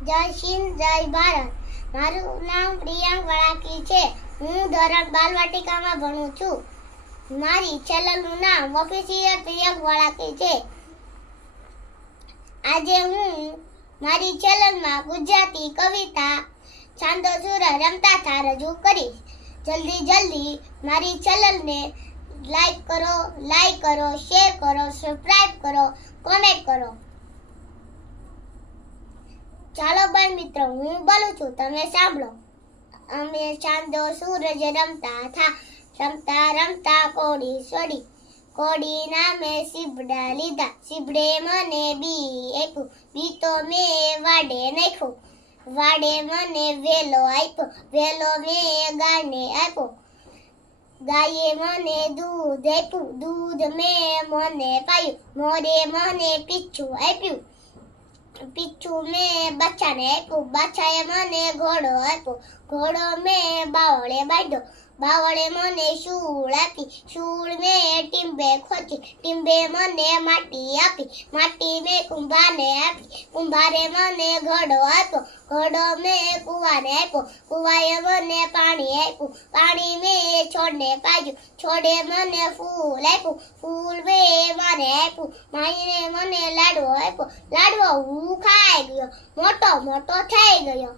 જય હિન્દ જય ભારત. મારું નામ પ્રિયાંક વળાકી છે. હું ધોરણ બાલવાટિકામાં ભણું છું. મારી ચેનલનું નામ ઓફિસિયલ પ્રિયાંક વળાકી છે. આજે હું મારી ચેનલમાં ગુજરાતી કવિતા છાંદો સુર રમતા થા રજૂ કરીશ. જલ્દી જલ્દી મારી ચેનલને લાઈક કરો લાઈક કરો શેર કરો સબસ્ક્રાઈબ કરો કોમેન્ટ કરો. ચાલો બાળ મિત્રો, હું બોલું છું, તમે સાંભળો. અમે ચાંદો સૂરજ રમતા થા, રમતા રમતા કોડી સોડી કોડી નામે સીબડા લીધા સીબડે મને બી આપ્યું બી તો મેં વાડે નાખ્યું વાડે મને વેલો આપ્યો વેલો મેં ગાને આપ્યો ગાયે મને દૂધ આપ્યું દૂધ મેં મને પાયું, મોરે મને પીછું આપ્યું પીછું મેં બચ્ચાને આપ્યું બચ્ચાએ મને ઘોડો આપ્યો ઘોડો મેં બાવળે બાંધ્યો બાવળે મને શૂળ આપી, શૂળ મેં ટીંબે ખોચી, ટીંબે મને માટી આપી, માટી મેં કુંભાને આપી, કુંભારે મને ઘડો આપ્યો, ઘડો મેં કુવાને આપ્યો, કુવાએ મને પાણી આપ્યું, પાણી મેં છોડને પાજ્યું છોડે મને ફૂલ આપ્યું, ફૂલ મેં મારે આપ્યું, માઈને મને લાડવો આપ્યો, લાડવો હું ખાઈ ગયો, મોટો મોટો થઈ ગયો.